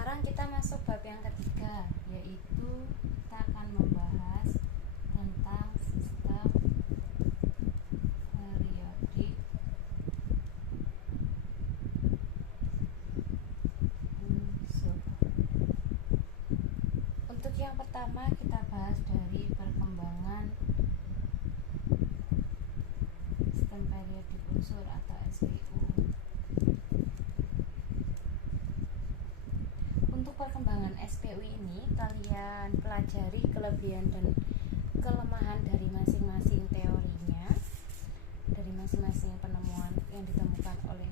sekarang kita masuk bab yang ketiga, yaitu kita akan membahas tentang sistem periodik unsur. Untuk yang pertama kita bahas dari perkembangan sistem periodik unsur atau SPU. Untuk perkembangan SPU ini, kalian pelajari kelebihan dan kelemahan dari masing-masing teorinya, dari masing-masing penemuan yang ditemukan oleh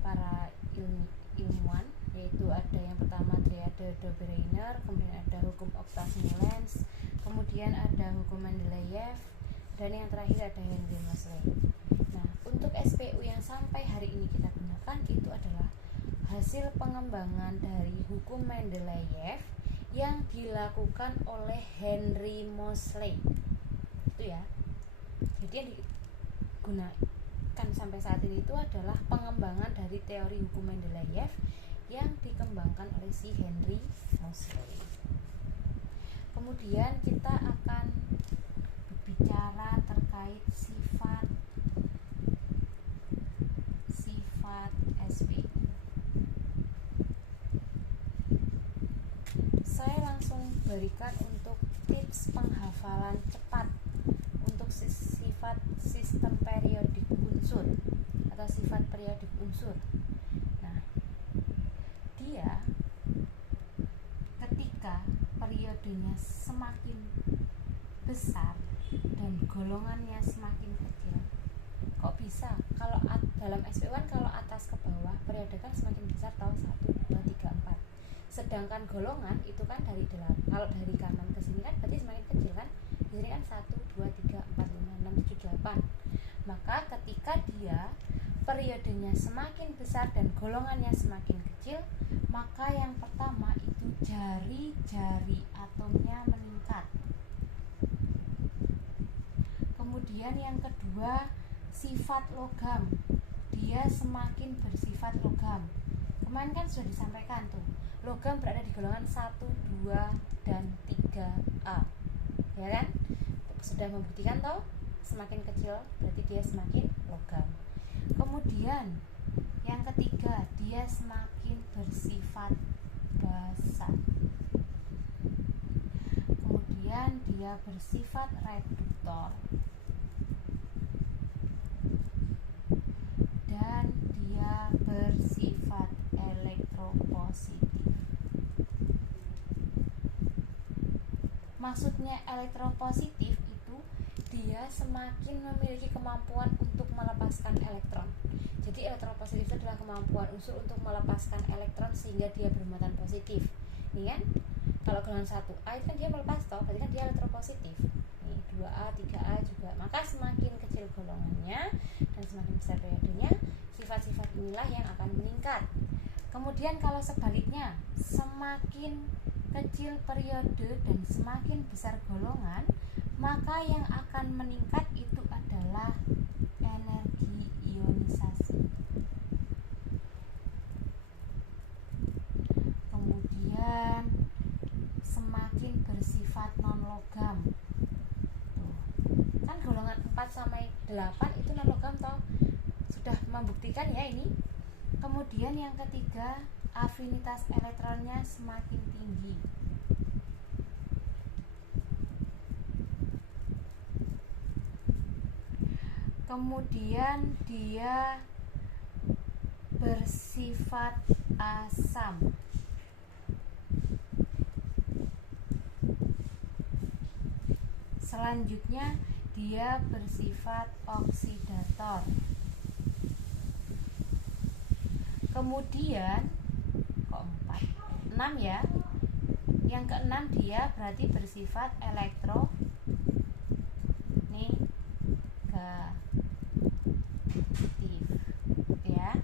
para ilmuwan, yaitu ada yang pertama triade de Bruner, kemudian ada hukum Octav-Milens, kemudian ada hukum Mendeleev, dan yang terakhir ada Henry Moseley. Nah, untuk SPU yang sampai hari ini kita gunakan itu adalah hasil pengembangan dari hukum Mendeleev yang dilakukan oleh Henry Moseley. Itu ya. Jadi yang digunakan sampai saat ini itu adalah pengembangan dari teori hukum Mendeleev yang dikembangkan oleh si Henry Moseley. Kemudian kita akan berbicara terkait sifat SPU. Saya langsung berikan untuk tips penghafalan cepat untuk sifat sistem periodik unsur atau sifat periodik unsur. Nah, dia ketika periodenya semakin besar dan golongannya semakin kecil. Kok bisa? Kalau dalam SPU kan kalau atas ke bawah periode kan semakin besar, tahu 1, 2, 3, 4. Sedangkan golongan itu kan dari 8. Kalau dari kanan ke sini kan berarti semakin kecil kan? Di sini kan 1, 2, 3, 4, 5, 6, 7, 8. Maka ketika dia periodenya semakin besar dan golongannya semakin kecil, maka yang pertama itu jari-jari atomnya meningkat. Kemudian yang kedua, sifat logam. Dia semakin bersifat logam. Kemarin kan sudah disampaikan tuh, logam berada di golongan 1, 2, dan 3A. Ya kan? Sudah membuktikan toh, semakin kecil berarti dia semakin logam. Kemudian yang ketiga, dia semakin bersifat basa. Kemudian dia bersifat reduktor. Dan dia bersifat elektropositif. Maksudnya elektropositif itu dia semakin memiliki kemampuan untuk melepaskan elektron. Jadi elektropositif itu adalah kemampuan unsur untuk melepaskan elektron sehingga dia bermuatan positif. Nih kan, kalau golongan 1A itu kan dia melepas toh, berarti kan dia elektropositif. Nih 2A, 3A juga. Maka semakin kecil golongannya dan semakin besar periodenya, sifat-sifat inilah yang akan meningkat. Kemudian kalau sebaliknya, semakin kecil periode dan semakin besar golongan, maka yang akan meningkat itu adalah energi ionisasi. Kemudian semakin bersifat non-logam. Kan golongan 4 sampai 8 itu non-logam toh. Sudah membuktikan ya ini. Kemudian yang ketiga, afinitas elektronnya semakin tinggi. Kemudian dia bersifat asam. Selanjutnya dia bersifat oksidator. Kemudian kok 4? 6 ya. Yang keenam dia berarti bersifat elektronegatif ya.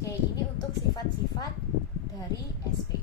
Oke, ini untuk sifat-sifat dari SPU.